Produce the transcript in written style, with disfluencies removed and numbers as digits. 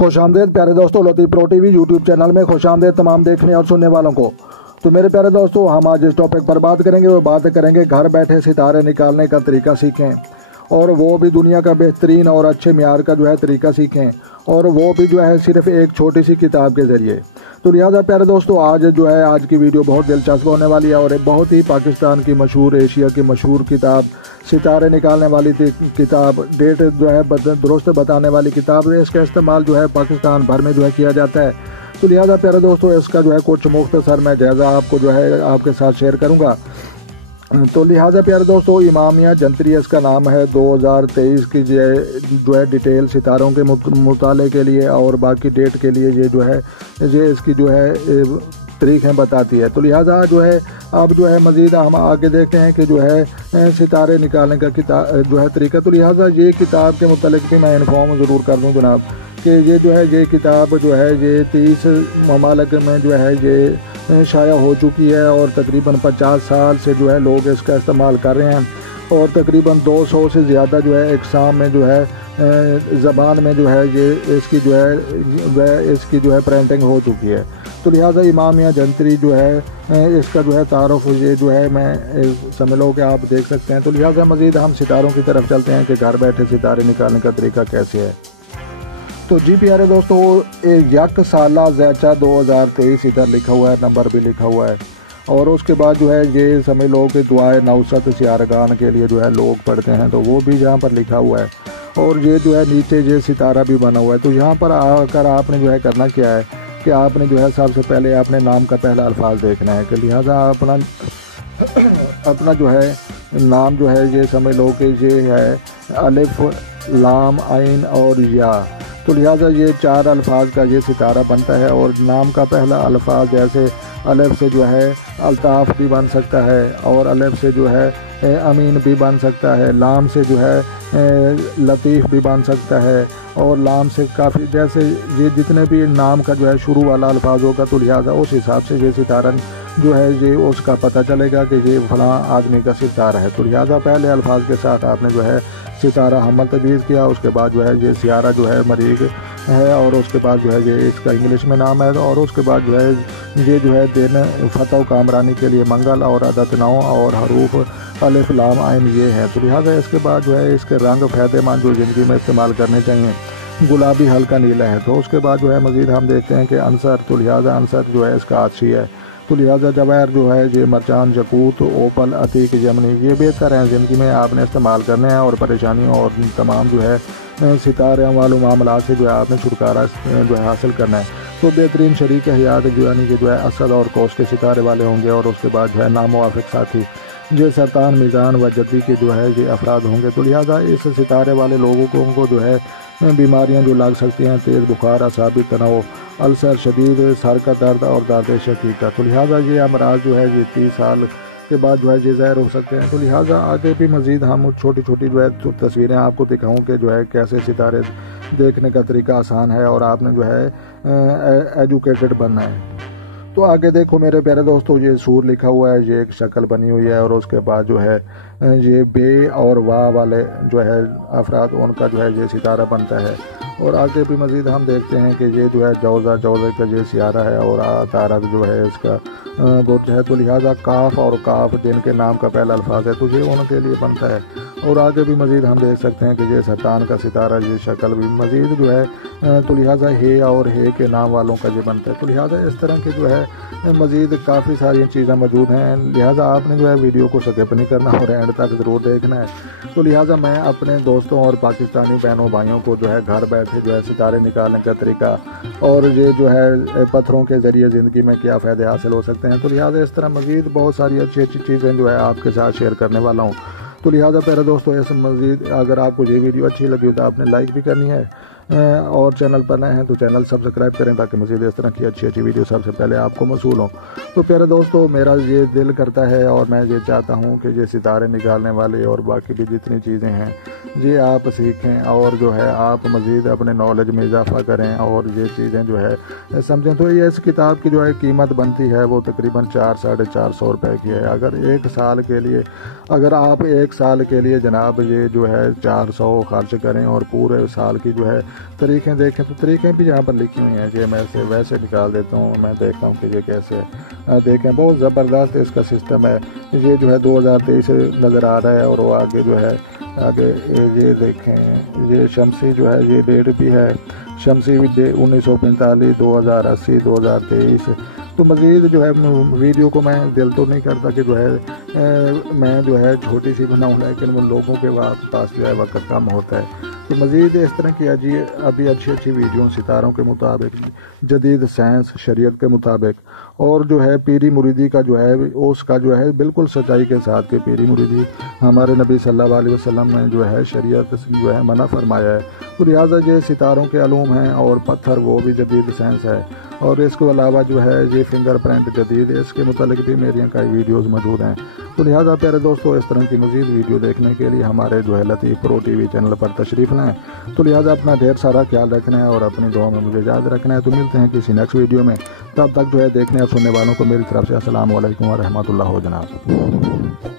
خوش آمدید پیارے دوستوں، لطیف پرو ٹی وی یوٹیوب چینل میں خوش آمدید تمام دیکھنے اور سننے والوں کو۔ تو میرے پیارے دوستوں، ہم آج اس ٹاپک پر بات کریں گے، وہ بات کریں گے گھر بیٹھے ستارے نکالنے کا طریقہ سیکھیں، اور وہ بھی دنیا کا بہترین اور اچھے معیار کا طریقہ سیکھیں، اور وہ بھی صرف ایک چھوٹی سی کتاب کے ذریعے۔ تو لہٰذا پیارے دوستوں، آج کی ویڈیو بہت دلچسپ ہونے والی ہے، اور بہت ہی پاکستان کی مشہور، ایشیا کی مشہور کتاب، ستارے نکالنے والی کتاب، ڈیٹ درست بتانے والی کتاب، اس کا استعمال پاکستان بھر میں کیا جاتا ہے۔ تو لہٰذا پیارے دوستوں، اس کا کچھ مختصر میں جائزہ آپ کو آپ کے ساتھ شیئر کروں گا۔ تو لہٰذا پیارے دوستوں، امامیہ جنتری اس کا نام ہے۔ 2023 کی ڈیٹیل ستاروں کے مطالعے کے لیے اور باقی ڈیٹ کے لیے یہ اس کی تاریخیں بتاتی ہے۔ تو لہٰذا اب مزید ہم آگے دیکھتے ہیں کہ ستارے نکالنے کا طریقہ۔ تو لہٰذا یہ کتاب کے متعلق بھی میں انفارم ضرور کر دوں جناب کہ یہ کتاب 30 ممالک میں یہ شائع ہو چکی ہے، اور تقریباً 50 سال سے لوگ اس کا استعمال کر رہے ہیں، اور تقریباً 200 سے زیادہ اقسام میں زبان میں یہ اس کی پرنٹنگ ہو چکی ہے۔ تو لہٰذا امامیہ جنتری اس کا تعارف میں سمجھ لو کہ آپ دیکھ سکتے ہیں۔ تو لہٰذا مزید ہم ستاروں کی طرف چلتے ہیں کہ گھر بیٹھے ستارے نکالنے کا طریقہ کیسے ہے۔ تو جی پیارے دوستو، یک سالہ زیچہ 2023 ادھر لکھا ہوا ہے، نمبر بھی لکھا ہوا ہے، اور اس کے بعد یہ سمجھ لو کہ دعائے نوست سیارگان کے لیے لوگ پڑھتے ہیں، تو وہ بھی یہاں پر لکھا ہوا ہے، اور یہ نیچے ستارہ بھی بنا ہوا ہے۔ تو یہاں پر آ کر آپ نے کرنا کیا ہے کہ آپ نے سب سے پہلے اپنے نام کا پہلا الفاظ دیکھنا ہے، کہ لہٰذا اپنا نام یہ سمجھ لو کہ یہ ہے الف، لام، عین اور یا۔ تو لہٰذا یہ 4 الفاظ کا یہ ستارہ بنتا ہے، اور نام کا پہلا الفاظ جیسے الف سے الطاف بھی بن سکتا ہے، اور الف سے امین بھی بن سکتا ہے، لام سے لطیف بھی بن سکتا ہے، اور لام سے کافی یہ جتنے بھی نام کا شروع والا الفاظ ہوگا، تو لہٰذا اس حساب سے یہ ستارہ یہ اس کا پتہ چلے گا کہ یہ فلاں آدمی کا ستارہ ہے۔ تو لہٰذا پہلے الفاظ کے ساتھ آپ نے ستارہ حمل تجویز کیا، اس کے بعد یہ سیارہ مریخ ہے، اور اس کے بعد یہ اس کا انگلش میں نام ہے، اور اس کے بعد یہ دن فتح و کامرانی کے لیے منگل، اور عدد 9 اور حروف الف، لام، عین یہ ہے۔ تو لہٰذا اس کے بعد اس کے رنگ فائدہ مند زندگی میں استعمال کرنے چاہیے، گلابی ہلکا نیلا ہے۔ تو اس کے بعد مزید ہم دیکھتے ہیں کہ عنصر، تو لہٰذا عنصر اس کا آتشی ہے۔ تو لہٰذا جواہر یہ مرجان، یاقوت، اوپل، عتیق، یمنی یہ بہتر ہیں زندگی میں آپ نے استعمال کرنے ہیں، اور پریشانیوں اور تمام ستارے والوں معاملات سے آپ نے چھٹکارا حاصل کرنا ہے۔ تو بہترین شریک حیات یعنی کہ اسد اور کوس کے ستارے والے ہوں گے، اور اس کے بعد ناموافق ساتھی سرطان، میزان و جدی کے یہ افراد ہوں گے۔ تو لہٰذا اس ستارے والے لوگوں کو بیماریاں لگ سکتی ہیں، تیز بخار، اعصابی تناؤ، السر، شدید سر کا درد اور درد شدید کا۔ تو لہٰذا یہ امراض یہ 30 سال کے بعد یہ ظاہر ہو سکتے ہیں۔ تو لہٰذا آگے بھی مزید ہم چھوٹی چھوٹی تصویریں آپ کو دکھاؤں کہ کیسے ستارے دیکھنے کا طریقہ آسان ہے، اور آپ نے ایجوکیٹڈ بننا ہے۔ تو آگے دیکھو میرے پیارے دوستو، یہ سور لکھا ہوا ہے، یہ ایک شکل بنی ہوئی ہے، اور اس کے بعد یہ بے اور وا والے افراد ان کا یہ ستارہ بنتا ہے۔ اور آگے بھی مزید ہم دیکھتے ہیں کہ یہ جوزہ کا یہ سیارہ ہے، اور عطارد اس کا برج ہے۔ تو لہٰذا کاف اور کاف جن کے نام کا پہلا الفاظ ہے، تو یہ ان کے لیے بنتا ہے۔ اور آگے بھی مزید ہم دیکھ سکتے ہیں کہ یہ سرطان کا ستارہ، یہ شکل بھی مزید تو لہٰذا ہے اور ہے کے نام والوں کا یہ بنتا ہے۔ تو لہٰذا اس طرح کے مزید کافی ساری چیزیں موجود ہیں، لہٰذا آپ نے ویڈیو کو سکپ نہیں کرنا اور اینڈ تک ضرور دیکھنا ہے۔ تو لہٰذا میں اپنے دوستوں اور پاکستانی بہنوں بھائیوں کو گھر بیٹھے ستارے نکالنے کا طریقہ، اور یہ پتھروں کے ذریعے زندگی میں کیا فائدے حاصل ہو سکتے ہیں، تو لہٰذا اس طرح مزید بہت ساری اچھی چیزیں آپ کے ساتھ شیئر کرنے والا ہوں۔ تو لہٰذا پیارے دوستوں، اس مزید اگر آپ کو یہ ویڈیو اچھی لگی تو آپ نے لائک بھی کرنی ہے، اور چینل پر نئے ہیں تو چینل سبسکرائب کریں تاکہ مزید اس طرح کی اچھی ویڈیو سب سے پہلے آپ کو موصول ہوں۔ تو پیارے دوستو، میرا یہ دل کرتا ہے اور میں یہ چاہتا ہوں کہ یہ ستارے نکالنے والے اور باقی بھی جتنی چیزیں ہیں یہ آپ سیکھیں، اور آپ مزید اپنے نالج میں اضافہ کریں، اور یہ چیزیں سمجھیں۔ تو یہ اس کتاب کی قیمت بنتی ہے وہ تقریباً 400-450 روپے کی ہے۔ اگر آپ ایک سال کے لیے جناب یہ 400 خرچ کریں، اور پورے سال کی طریقیں دیکھیں تو طریقیں بھی یہاں پر لکھی ہوئی ہیں جی، میں اسے ویسے نکال دیتا ہوں، میں دیکھتا ہوں کہ یہ کیسے دیکھیں بہت زبردست اس کا سسٹم ہے۔ یہ جو ہے 2023 نظر آ رہا ہے، اور وہ آگے جو ہے آگے یہ دیکھیں یہ شمسی جو ہے یہ ڈیٹ بھی ہے، شمسی 1945 2080 2023۔ تو مزید جو ہے ویڈیو کو میں دل تو نہیں کرتا کہ جو ہے میں جو ہے چھوٹی سی بناؤں، لیکن وہ لوگوں کے پاس جو ہے وقت کم ہوتا ہے۔ تو مزید اس طرح کی ابھی اچھی ویڈیو ستاروں کے مطابق، جدید سائنس شریعت کے مطابق، اور جو ہے پیری مریدی کا جو ہے اس کا جو ہے بالکل سچائی کے ساتھ کہ پیری مریدی ہمارے نبی صلی اللہ علیہ وسلم نے جو ہے شریعت جو ہے منع فرمایا ہے۔ تو لہٰذا یہ ستاروں کے علوم ہیں، اور پتھر وہ بھی جدید سائنس ہے، اور اس کے علاوہ جو ہے یہ فنگر پرنٹ جدید، اس کے متعلق بھی میری کئی ویڈیوز موجود ہیں۔ تو لہٰذا پیارے دوستو، اس طرح کی مزید ویڈیو دیکھنے کے لیے ہمارے جو ہے لطیف پرو ٹی وی چینل پر تشریف لائیں۔ تو لہٰذا اپنا ڈھیر سارا خیال رکھنا ہے، اور اپنی دعاؤں میں مجھے یاد رکھنا ہے۔ تو ملتے ہیں کسی نیکسٹ ویڈیو میں، تب تک جو ہے دیکھنے اور سننے والوں کو میری طرف سے السلام علیکم ورحمۃ اللہ جناب۔